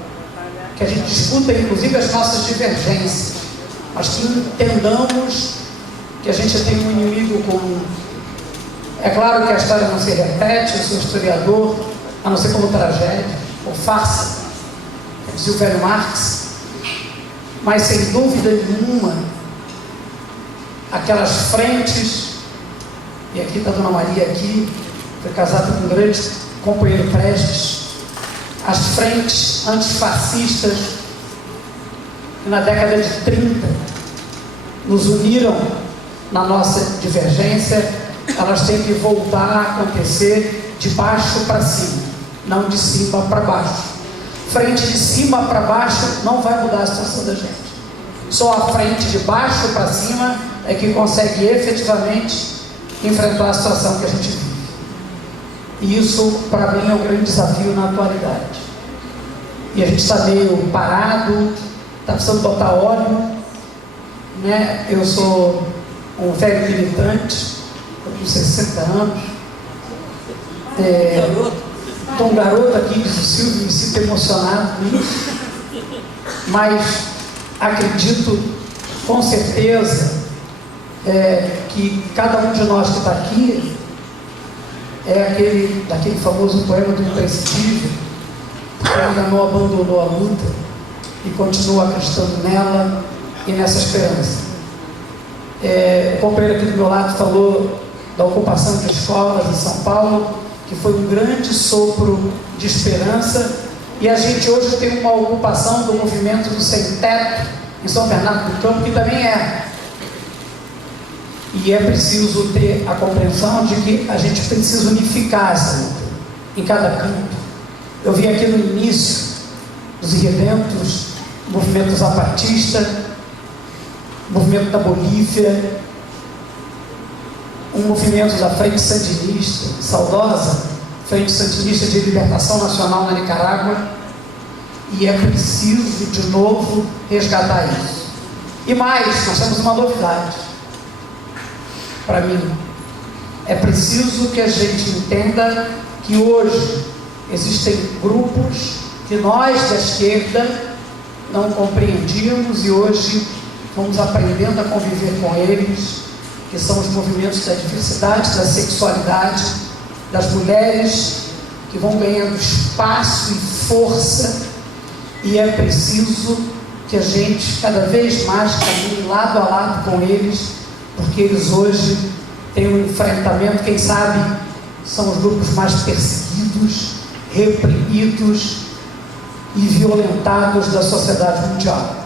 que a gente discuta inclusive as nossas divergências, mas que entendamos que a gente tem um inimigo comum. É claro que a história não se repete, eu sou historiador, a não ser como tragédia ou farsa, dizia o velho Marx, mas sem dúvida nenhuma, aquelas frentes, e aqui está a Dona Maria aqui, foi casada com um grande companheiro Prestes, as frentes antifascistas que na década de 30 nos uniram na nossa divergência, elas têm que voltar a acontecer de baixo para cima, não de cima para baixo. Frente de cima para baixo não vai mudar a situação da gente. Só a frente de baixo para cima é que consegue efetivamente enfrentar a situação que a gente vive. E isso, para mim, é um grande desafio na atualidade. E a gente está meio parado, está precisando botar óleo, né? Eu sou um velho militante, estou com 60 anos. Estou um garoto aqui, diz o Silvio, me sinto emocionado com isso. Mas acredito, com certeza, que cada um de nós que está aqui é daquele famoso poema do Imprescindível, que ainda não abandonou a luta e continua acreditando nela e nessa esperança. O companheiro aqui do meu lado falou da ocupação de escolas em São Paulo, que foi um grande sopro de esperança, e a gente hoje tem uma ocupação do movimento do sem-teto em São Bernardo do Campo, que também é. E é preciso ter a compreensão de que a gente precisa unificar essa luta em cada campo. Eu vi aqui no início dos irredentos, o movimento zapatista, o movimento da Bolívia, um movimento da Frente Sandinista, saudosa Frente Sandinista de Libertação Nacional na Nicarágua, e é preciso de novo resgatar isso. E mais, nós temos uma novidade. Para mim, é preciso que a gente entenda que hoje existem grupos que nós da esquerda não compreendíamos e hoje vamos aprendendo a conviver com eles, que são os movimentos da diversidade, da sexualidade, das mulheres, que vão ganhando espaço e força e é preciso que a gente cada vez mais caminhe lado a lado com eles, porque eles hoje têm um enfrentamento, quem sabe são os grupos mais perseguidos, reprimidos e violentados da sociedade mundial.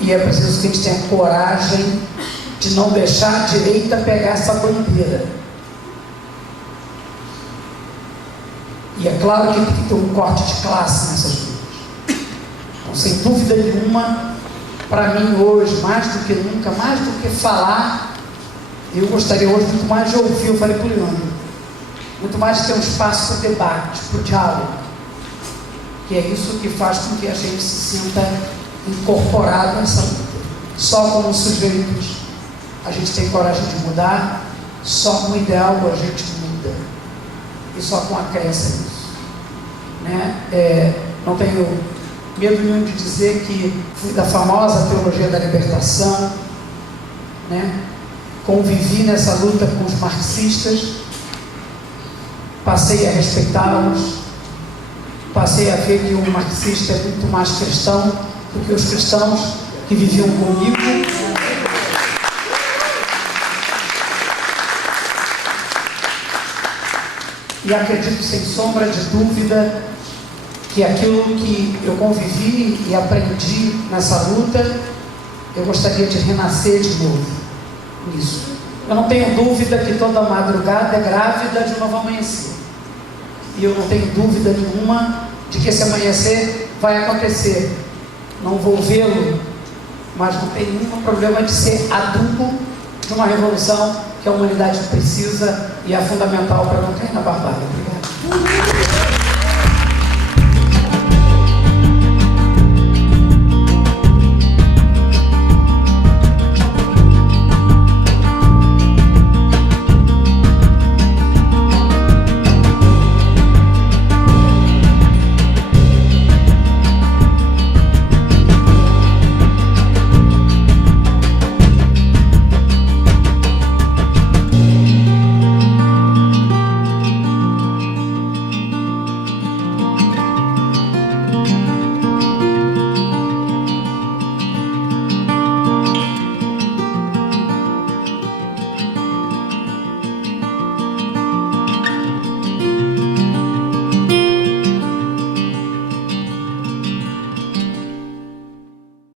E é preciso que a gente tenha coragem de não deixar a direita pegar essa bandeira. E é claro que tem que ter um corte de classe nessas lutas. Então, sem dúvida nenhuma, para mim hoje, mais do que nunca, mais do que falar, eu gostaria hoje muito mais de ouvir, eu falei para o Leandro, muito mais de ter um espaço para o debate, para o diálogo. Que é isso que faz com que a gente se sinta incorporado nessa luta. Só como sujeitos a gente tem coragem de mudar, só com o ideal a gente muda. E só com a crença nisso. Né? Não tenho medo nenhum de dizer que fui da famosa teologia da libertação, né? Convivi nessa luta com os marxistas, passei a respeitá-los, passei a ver que o marxista é muito mais cristão do que os cristãos que viviam comigo. E acredito sem sombra de dúvida que aquilo que eu convivi e aprendi nessa luta, eu gostaria de renascer de novo nisso. Eu não tenho dúvida que toda madrugada é grávida de um novo amanhecer. E eu não tenho dúvida nenhuma de que esse amanhecer vai acontecer. Não vou vê-lo, mas não tem nenhum problema de ser adubo de uma revolução que a humanidade precisa e é fundamental para não cair na barbárie. Obrigado.